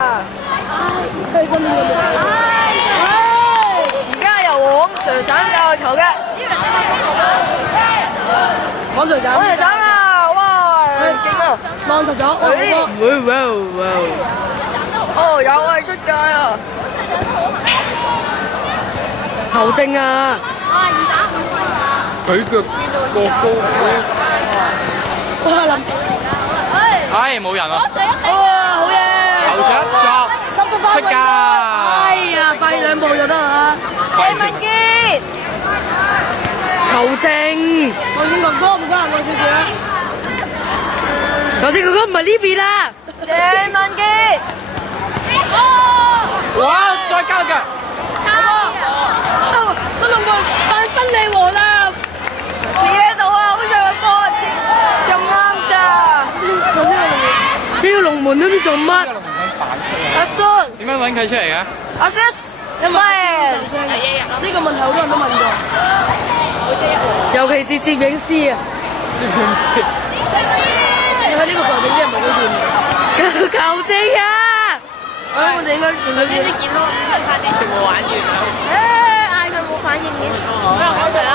而家由黃 Sir 掌教球嘅，黃 Sir 掌，黃 Sir 掌啦，哇，勁啊！望實咗，哦，有係出界啊！球證啊！佢腳過高，哇林，唉冇人啊！哇好嘢，球場作出界，哎呀快兩步就得啦。謝文傑，球證，我應該哥唔關我少少啦。頭先嗰個唔係呢邊啦。謝文傑，哇！再交腳，個龍門扮新利王啦。自己喺度啊，好似個波咁啱咋？呢個龍門都唔知做乜。阿孫，點樣揾佢出嚟嘅？阿孫，因為受傷呢個問題好多人都問過，尤其是攝影師啊。攝影師，你睇呢個球證真係唔係幾掂。球證啊！我哋應該見到啲見到差啲全部玩完啦。嗌佢冇反應嘅，可能我除啦。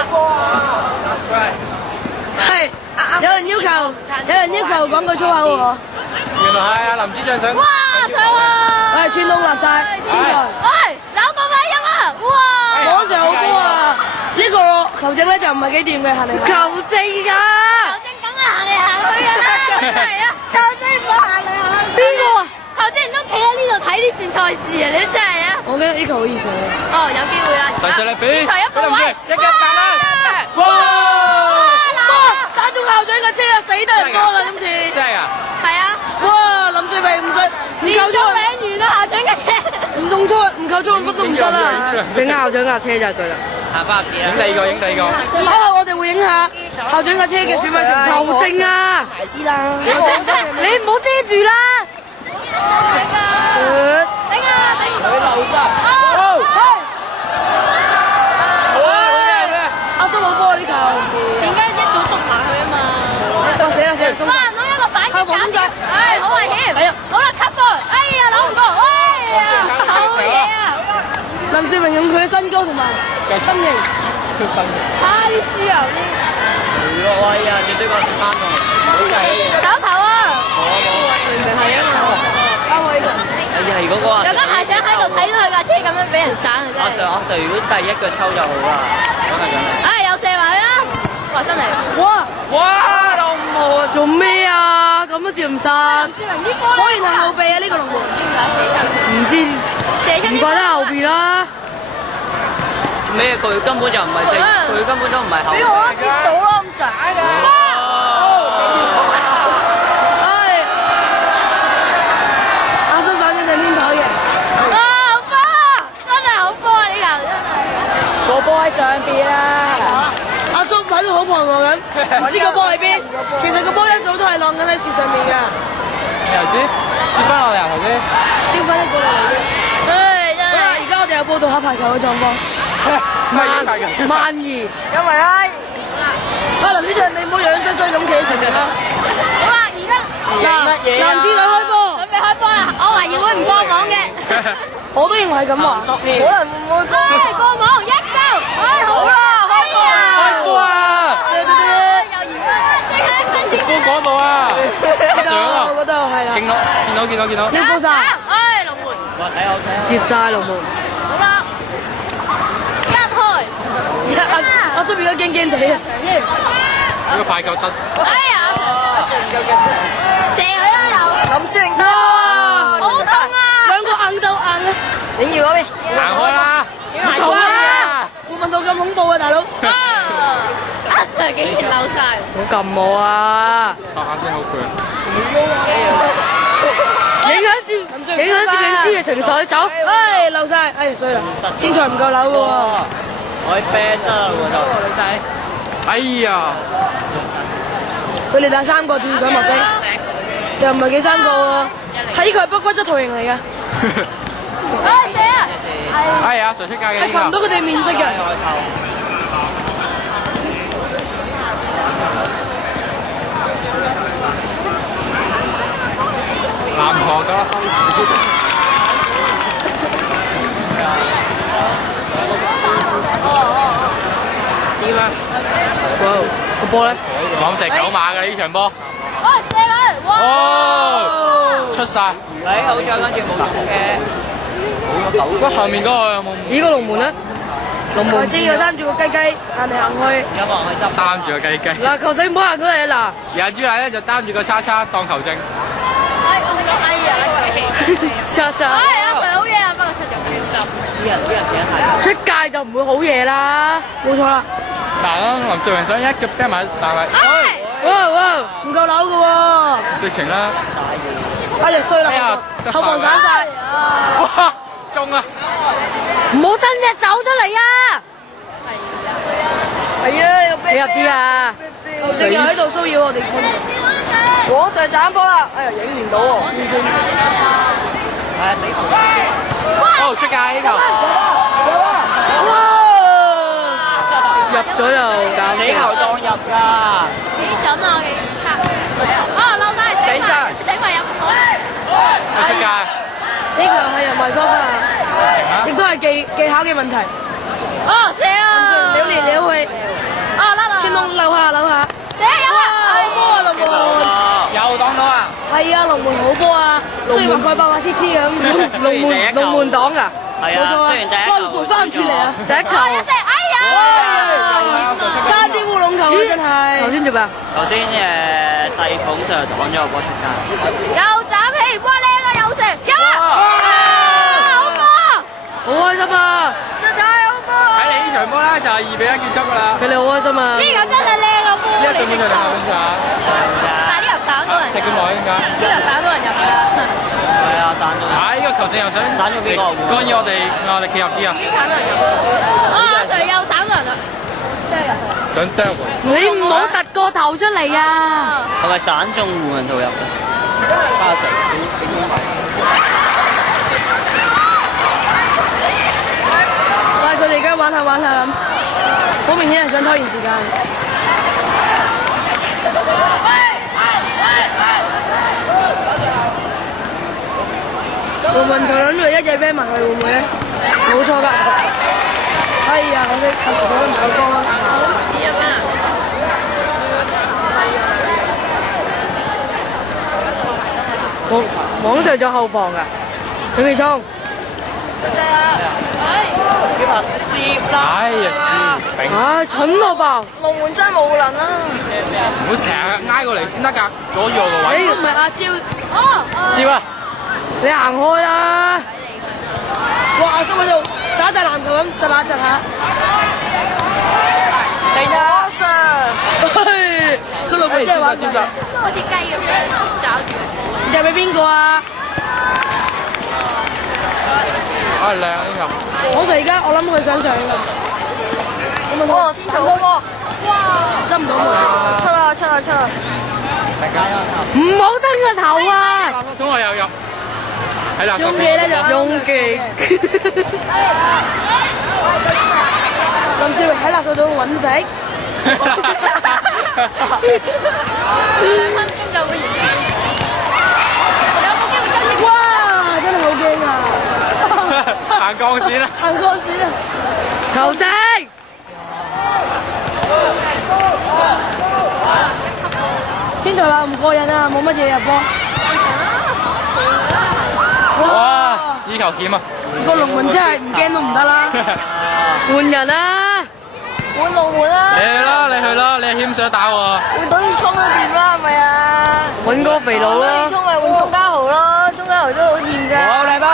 係有人要求講句粗口喎。原來係阿林子將想。哇！上啊！喂，串通立晒，天才。喂，扭個位音啊！哇！網上好高啊！呢個球證咧就唔係幾掂嘅，行嚟行去。球證啊！球證梗係行嚟行去㗎啦，真係啊！球證唔好行嚟行去。邊個啊？球證唔通企喺呢度睇呢段賽事啊！你真係啊！我覺得呢球好易上嘅。哦，有機會啦！細細力俾，才一個位，一腳打啦！哇！山東校長嘅車啊，死得人多啦今次。真係啊！係啊！哇，林瑞榮唔信，唔連續扣出，領完啦校長嘅車。唔中出，唔扣出乜都唔得啦。整校長架車就係佢啦。行翻入邊影第二個，影第二個。稍後我哋會影下校長嘅車嘅選品情況。球證啊！大啲啦。你唔好遮住啦！頂啊！頂！佢流失。阿叔冇波呢球。點解一早捉埋佢啊嘛？哇死啦死啦！哇！攞一個反擊搞掂，唉，好危險！係啊，好啦，吸過，哎呀，扭唔過，哎呀，好嘢啊！林志榮用佢嘅身高同埋身形，太輸啊！係咯，哎呀，最衰個3個，好計。手頭啊！明明係啊嘛。阿偉同。哎呀，如果嗰個有間校長喺度睇到佢架車咁樣俾人省啊！真係。阿 Sir，如果第一個抽就好啦，講係咁。唉，又射埋啦！哇，真係。哇！哇，龍門！做咩啊？咁都接唔晒？果然係後備啊！呢個龍門。唔知，唔怪得後邊啦。咩？佢根本就唔係正，佢根本都唔係後。俾我接到啦，咁渣㗎。唉，阿叔講緊係邊台嘅？好波，真係好波啊！呢球真係。個波喺上邊啦。阿叔喺度好彷徨緊，唔知個波喺邊。其實個波一早都係晾緊喺樹上面㗎。你又知？跌翻落嚟頭先。丟翻一個落嚟嘅。唉，真好啦，係。而家我哋有報道下排球嘅狀況。唔係影大嘅。萬兒，因為咧，阿林子祥，你唔好樣衰衰咁企喺前面啦。好啦，而家男子隊開波，準備開波啦！我懷疑會唔過網嘅，我都認為係咁話。可能唔會過。過網一球，唉，好啦，開波啊！開波啊！對對對，又贏啦！最後一分鐘。高嗰度啊！阿上啊！嗰度係啦。見到。你報晒。唉，龍門。哇，睇好睇。接齋龍門。好啦，一開。阿叔而家驚驚地啊！呢個快球真。哎呀，射佢啦又。林書榮得。哇！好痛啊！兩個硬鬥硬啊！影住嗰邊。行開啦！重啊！顧問到咁恐怖啊，大佬！阿 Sir 竟然漏晒。好撳我啊！拍下先好攰。影響攝影師嘅情緒，走。唉，漏晒，唉衰啦！天才唔夠扭嘅喎。我 band 得啦喎就。女仔，哎呀！佢哋帶3個轉上莫非？又唔係幾3個喎？係呢個係不規則圖形嚟嘅，唉，射啊！哎呀，誰出界嘅係擒唔到佢哋面色嘅。南河夠啦，辛苦。點啊？哇！個波咧，網成9碼嘅呢場波。喂，射佢！哇！哦，出晒。好彩跟住冇中嘅。喂，後面嗰個有冇？咦，個龍門咧？龍門啲要擔住個雞雞行嚟行去。有冇人去執？擔住個雞雞。嗱，球仔唔好行過嚟啊！然後朱麗咧就擔住個叉叉當球證。哎呀，嗱，叉叉。哎呀，佢好嘢啊，不過出咗幾執。啲人企得太。出界就唔會好嘢啦，冇錯啦。嗱，林瑞榮想一腳啤埋，但係，哇哇，唔夠扭嘅喎，直情啦，哎呀衰啦，哎呀後防散晒，哇，中啊！唔好伸隻手出嚟啊！係啊，要俾入啲啊！球證又喺度騷擾我哋觀眾。我上斬波啦，哎呀，影唔到喎。係啊，死球！哦，出界呢球，哇！入咗又搞死球當入㗎。幾準啊！我嘅預測。啊，漏晒！死埋入我出界，呢球係人為所罰，亦都係技巧嘅問題。哦，射啊！撩嚟撩去，啊，甩啦！穿窿溜下溜下。射入啊！好波啊，龍門！又擋到啊！係啊，龍門好波啊！雖然話佢白白黐黐咁，龍門擋㗎，係啊，雖然第一球幫盤翻唔切嚟啊！第一球一射！哎呀！差啲烏龍球啊，真係。頭先做咩啊？頭先細鳳上擋咗個波出界。又斬起，哇靚啊！又射，有啊！好波啊！好開心啊！真係好波啊！睇嚟呢場波咧就係2比1結束㗎啦。佢哋好開心啊！呢個真係靚啊！波呢一瞬間佢哋發分數啊！但係呢球散到人，踢咁耐點解？呢球散到人入㗎。係啊，散咗。啊！呢個球證又想散咗邊個干擾我哋企入啲啊！已經散到人入。啊！Sir 又散到人啦，真係入去。想啄喎！你唔好突個頭出嚟啊！係咪散中湖人度入嘅？加成但係佢哋而家玩下玩下咁，好明顯係想拖延時間。龍門球諗住一隻啤埋佢會唔會咧？冇錯㗎。哎呀，可惜佢都唔夠波啊！好屎啊！咩啊？網上咗後防㗎，準備衝！接啦！哎呀，唉，蠢到爆！龍門真係無能啊！唔好成日挨過嚟先得㗎，阻住我個位。如果唔係阿招，哦，接啊！你行開啦！哇！阿叔喺度打晒籃球咁窒下窒下。嘿，個龍門真係玩佢，好似雞咁樣抓住。入俾邊個啊？啊靚呢球！好嘅，而家我諗佢想上㗎。哦，天球波！哇！執唔到門。出啦出啦出啦！唔好伸個頭啊！中我又入，喺垃圾用嘢咧就用技。林少榮喺垃圾度揾食。 2分鐘就會完咗。有冇機會真係？哇！真係好驚啊！行鋼線啦！行過線啊！球證，天才話唔過癮啊，冇乜嘢入波。哇！呢球險啊！個龍門真係唔驚都唔得啦。換人啊！換龍門啦！你去啦，你去啦，你係險想打喎。換董宇聰都掂啦，係咪啊？揾個肥佬啦！董宇聰咪換鐘家豪咯，鐘家豪都好掂㗎。好靚波！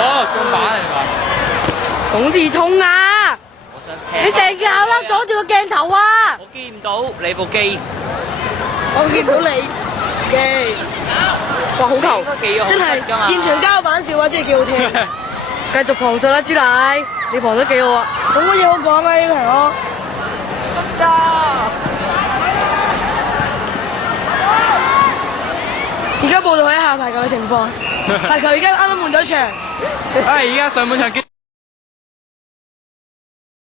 哦，中板嚟㗎。董志聰啊！我想踢。你成腳啦，阻住個鏡頭啊！我見唔到你部機。我見唔到你嘅，哇，好球！真係現場交板笑話，真係幾好聽。繼續旁述啦，朱奶，你旁得幾好啊！冇乜嘢好講啊，呢場咯。而家報道係下排球嘅情況，排球而家啱啱換咗場。而家上半場結。